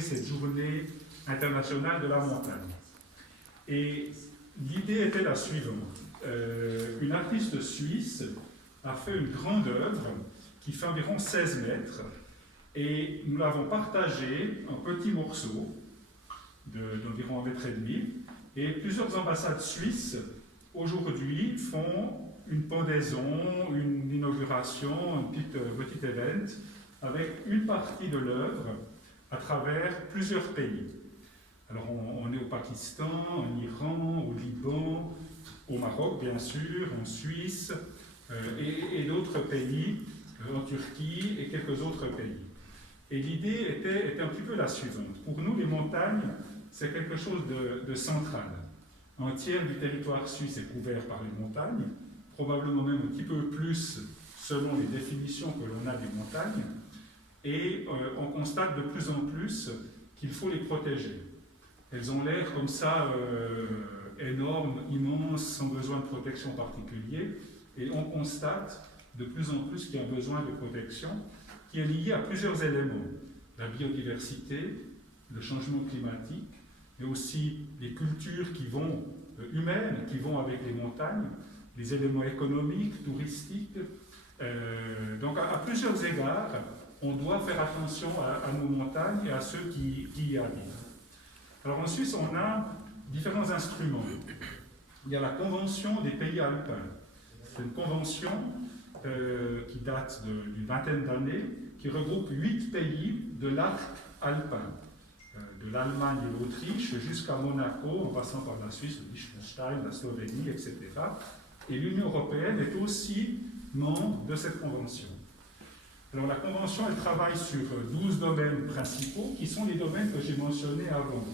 célébrer cette journée internationale de la montagne. Et l'idée était la suivante. Une artiste suisse a fait une grande œuvre qui fait environ 16 mètres et nous l'avons partagée en petits morceaux d'environ 1,5 mètre. Et plusieurs ambassades suisses aujourd'hui font une pendaison, une inauguration, un petit event avec une partie de l'œuvre à travers plusieurs pays. Alors on est au Pakistan, en Iran, au Liban, au Maroc bien sûr, en Suisse et d'autres pays, en Turquie et quelques autres pays. Et l'idée était un petit peu la suivante. Pour nous, les montagnes, c'est quelque chose de central. Un tiers du territoire suisse est couvert par les montagnes, probablement même un petit peu plus selon les définitions que l'on a des montagnes, et on constate de plus en plus qu'il faut les protéger. Elles ont l'air comme ça énormes, immenses, sans besoin de protection particulière, et on constate de plus en plus qu'il y a un besoin de protection qui est lié à plusieurs éléments. La biodiversité, le changement climatique, mais aussi les cultures humaines qui vont avec les montagnes, les éléments économiques, touristiques. Donc à plusieurs égards, on doit faire attention à nos montagnes et à ceux qui y habitent. Alors en Suisse, on a différents instruments. Il y a la Convention des pays alpins. C'est une convention qui date d'une vingtaine d'années, qui regroupe 8 pays de l'arc alpin, de l'Allemagne et l'Autriche jusqu'à Monaco, en passant par la Suisse, le Liechtenstein, la Slovénie, etc. Et l'Union européenne est aussi membre de cette convention. Alors la convention, elle travaille sur 12 domaines principaux, qui sont les domaines que j'ai mentionnés avant.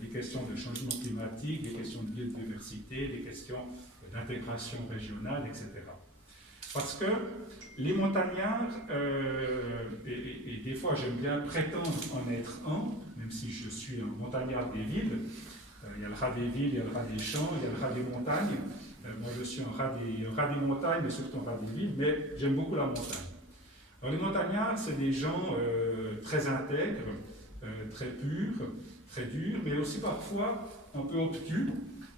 Des questions de changement climatique, des questions de biodiversité, des questions d'intégration régionale, etc. Parce que les montagnards, et des fois j'aime bien prétendre en être un, même si je suis un montagnard des villes, il y a le rat des villes, il y a le rat des champs, il y a le rat des montagnes. Moi je suis un rat des montagnes, mais surtout un rat des villes, mais j'aime beaucoup la montagne. Alors les montagnards, c'est des gens très intègres, très purs, très durs, mais aussi parfois un peu obtus.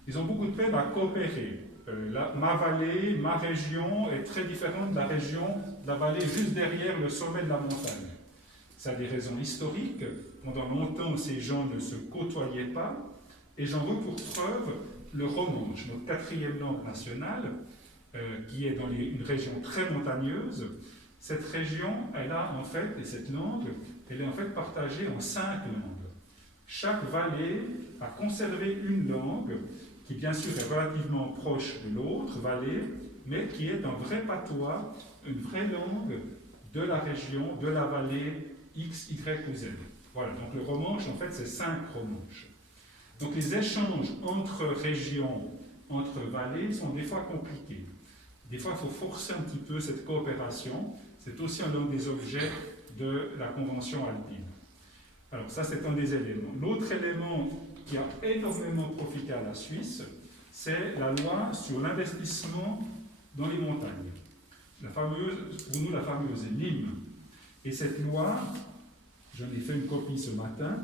Ils ont beaucoup de peine à coopérer. Ma vallée, ma région est très différente de la région, de la vallée juste derrière le sommet de la montagne. Ça a des raisons historiques. Pendant longtemps, ces gens ne se côtoyaient pas. Et j'en veux pour preuve le romanche, notre 4e langue nationale, qui est dans une région très montagneuse. Cette région, elle a en fait, et cette langue, elle est en fait partagée en 5 langues. Chaque vallée a conservé une langue qui bien sûr est relativement proche de l'autre vallée, mais qui est un vrai patois, une vraie langue de la région, de la vallée X, Y ou Z. Voilà, donc le romanche, en fait, c'est 5 romanches. Donc les échanges entre régions, entre vallées, sont des fois compliqués. Des fois, il faut forcer un petit peu cette coopération. C'est aussi un des objets de la Convention alpine. Alors ça, c'est un des éléments. L'autre élément qui a énormément profité à la Suisse, c'est la loi sur l'investissement dans les montagnes. Pour nous, la fameuse LIM. Et cette loi, j'en ai fait une copie ce matin,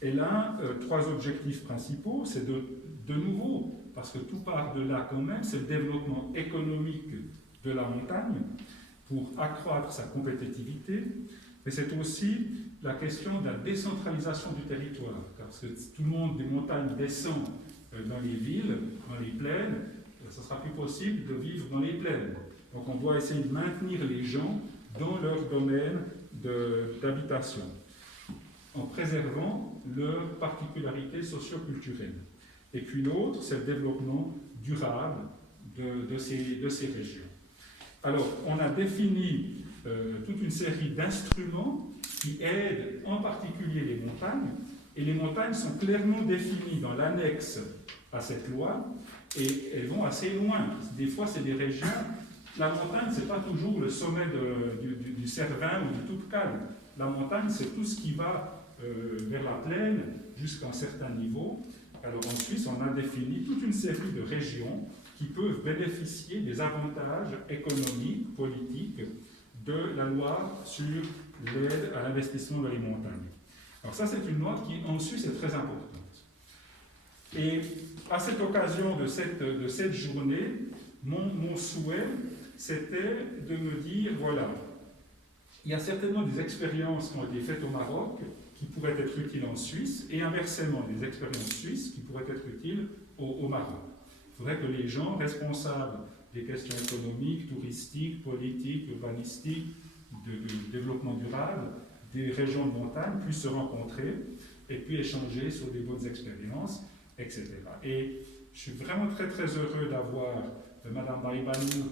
elle a 3 objectifs principaux. C'est de nouveau, parce que tout part de là quand même, c'est le développement économique de la montagne pour accroître sa compétitivité, mais c'est aussi la question de la décentralisation du territoire, parce que tout le monde des montagnes descend dans les villes, dans les plaines, ce sera plus possible de vivre dans les plaines. Donc on doit essayer de maintenir les gens dans leur domaine d'habitation, en préservant leurs particularités socio-culturelles. Et puis l'autre, c'est le développement durable de ces régions. Alors, on a défini toute une série d'instruments qui aident en particulier les montagnes, et les montagnes sont clairement définies dans l'annexe à cette loi, et elles vont assez loin. Des fois, c'est des régions. La montagne, ce n'est pas toujours le sommet du Cervin ou du Toubkal. La montagne, c'est tout ce qui va vers la plaine jusqu'à un certain niveau. Alors en Suisse, on a défini toute une série de régions qui peuvent bénéficier des avantages économiques, politiques de la loi sur l'aide à l'investissement dans les montagnes. Alors ça, c'est une note qui, en Suisse, est très importante. Et à cette occasion de cette journée, mon souhait, c'était de me dire, voilà, il y a certainement des expériences qui ont été faites au Maroc qui pourraient être utiles en Suisse, et inversement, des expériences suisses qui pourraient être utiles au Maroc. Il faudrait que les gens responsables des questions économiques, touristiques, politiques, urbanistiques, de développement durable, des régions de montagne puissent se rencontrer et puis échanger sur des bonnes expériences, etc. Et je suis vraiment très très heureux d'avoir Madame Baïbanou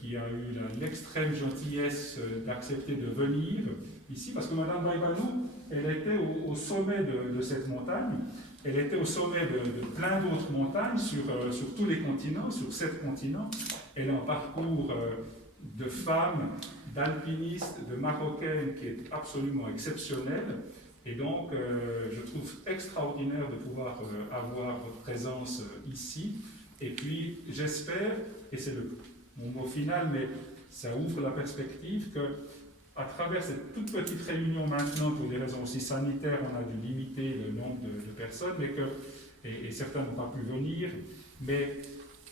qui a eu l'extrême gentillesse d'accepter de venir ici, parce que Madame Baïbanou, elle était au sommet de cette montagne, elle était au sommet de plein d'autres montagnes sur tous les continents, sur 7 continents. Elle a un parcours de femme, d'alpiniste, de marocaine qui est absolument exceptionnel. Et donc, je trouve extraordinaire de pouvoir avoir votre présence ici. Et puis, j'espère, et c'est mon mot final, mais ça ouvre la perspective que, à travers cette toute petite réunion maintenant, pour des raisons aussi sanitaires, on a dû limiter le nombre de personnes, mais et certains n'ont pas pu venir, mais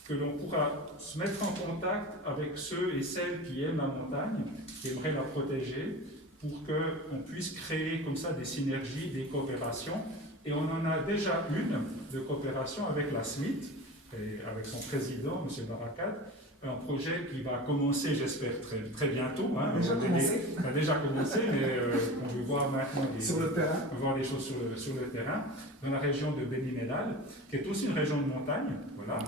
que l'on pourra se mettre en contact avec ceux et celles qui aiment la montagne, qui aimeraient la protéger, pour qu'on puisse créer comme ça des synergies, des coopérations. Et on en a déjà une de coopération avec la SMIT, et avec son président, M. Barakat, un projet qui va commencer, j'espère, très, très bientôt. Hein. On a déjà commencé, mais on veut voir maintenant voir les choses sur le terrain, dans la région de Beni Mellal, qui est aussi une région de montagne. Voilà.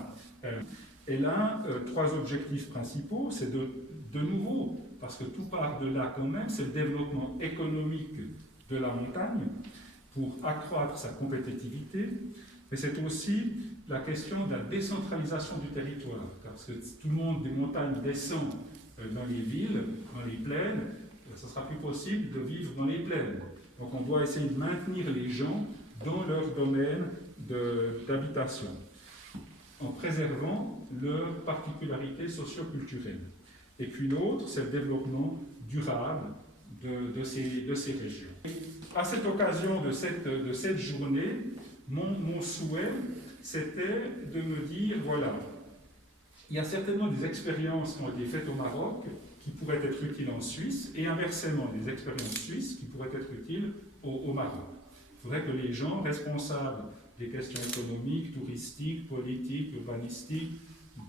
Elle a 3 objectifs principaux. C'est de nouveau, parce que tout part de là quand même, c'est le développement économique de la montagne pour accroître sa compétitivité, mais c'est aussi la question de la décentralisation du territoire, parce que tout le monde des montagnes descend dans les villes, dans les plaines, ce sera plus possible de vivre dans les plaines. Donc on doit essayer de maintenir les gens dans leur domaine d'habitation, en préservant leurs particularités socio-culturelles. Et puis l'autre, c'est le développement durable de ces régions. Et à cette occasion de cette journée, mon souhait, c'était de me dire, voilà, il y a certainement des expériences qui ont été faites au Maroc qui pourraient être utiles en Suisse, et inversement, des expériences suisses qui pourraient être utiles au Maroc. Il faudrait que les gens responsables des questions économiques, touristiques, politiques, urbanistiques,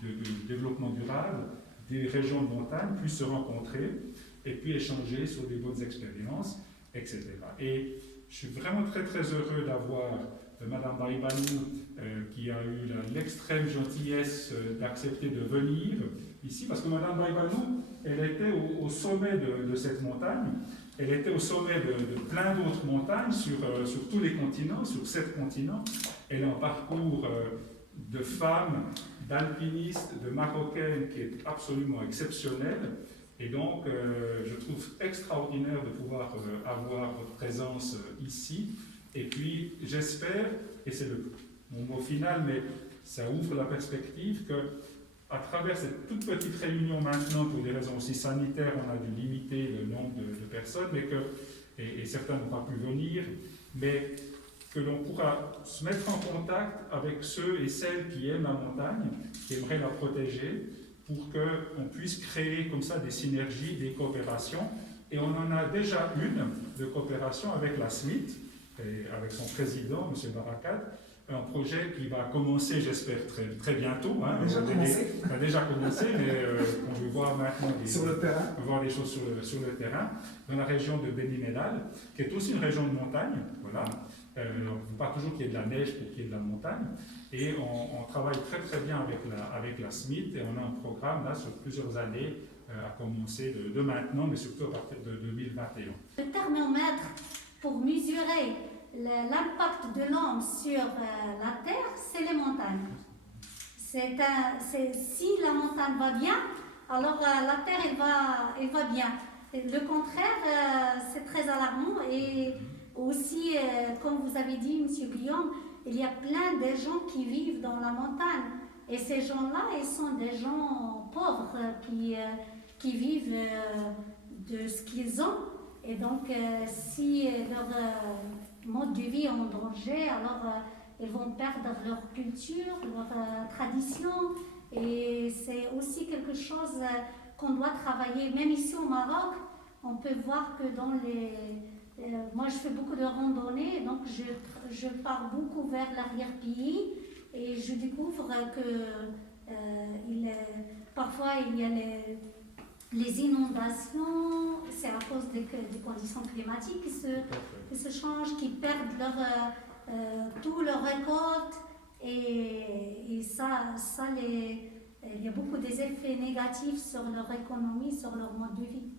de développement durable, des régions de montagne puissent se rencontrer et puis échanger sur des bonnes expériences, etc. Et je suis vraiment très très heureux d'avoir Madame Baïbanou qui a eu l'extrême gentillesse d'accepter de venir ici, parce que Madame Baïbanou, elle était au sommet de cette montagne, elle était au sommet de plein d'autres montagnes sur tous les continents, sur 7 continents. Elle a un parcours de femme, d'alpiniste, de marocaine qui est absolument exceptionnel. Et donc, je trouve extraordinaire de pouvoir avoir votre présence ici. Et puis, j'espère, et c'est mon mot final, mais ça ouvre la perspective que, à travers cette toute petite réunion maintenant, pour des raisons aussi sanitaires, on a dû limiter le nombre de personnes, mais et certains n'ont pas pu venir, mais que l'on pourra se mettre en contact avec ceux et celles qui aiment la montagne, qui aimeraient la protéger, pour qu'on puisse créer comme ça des synergies, des coopérations. Et on en a déjà une de coopération avec la SMIT, et avec son président, M. Barakat, un projet qui va commencer, j'espère, très, très bientôt. Hein. On a déjà commencé, mais on veut voir maintenant voir les choses sur le terrain, dans la région de Beni Mellal, qui est aussi une région de montagne. Voilà. On ne veut pas toujours qu'il y ait de la neige pour qu'il y ait de la montagne. Et on travaille très très bien avec la SMIT, et on a un programme là sur plusieurs années, à commencer de maintenant, mais surtout à partir de 2021. Le thermomètre, pour mesurer l'impact de l'homme sur la Terre, c'est les montagnes. Si la montagne va bien, alors la Terre elle va bien. Le contraire, c'est très alarmant. Et aussi, comme vous avez dit, M. Guillaume, il y a plein de gens qui vivent dans la montagne. Et ces gens-là, ils sont des gens pauvres qui vivent de ce qu'ils ont. Et donc, si mode de vie en danger, alors ils vont perdre leur culture, leur tradition, et c'est aussi quelque chose qu'on doit travailler. Même ici au Maroc, on peut voir que dans les... moi, je fais beaucoup de randonnées, donc je pars beaucoup vers l'arrière-pays, et je découvre que parfois il y a les inondations, c'est à cause des conditions climatiques qui se changent, qui perdent tout leur récolte, et ça il y a beaucoup des effets négatifs sur leur économie, sur leur mode de vie.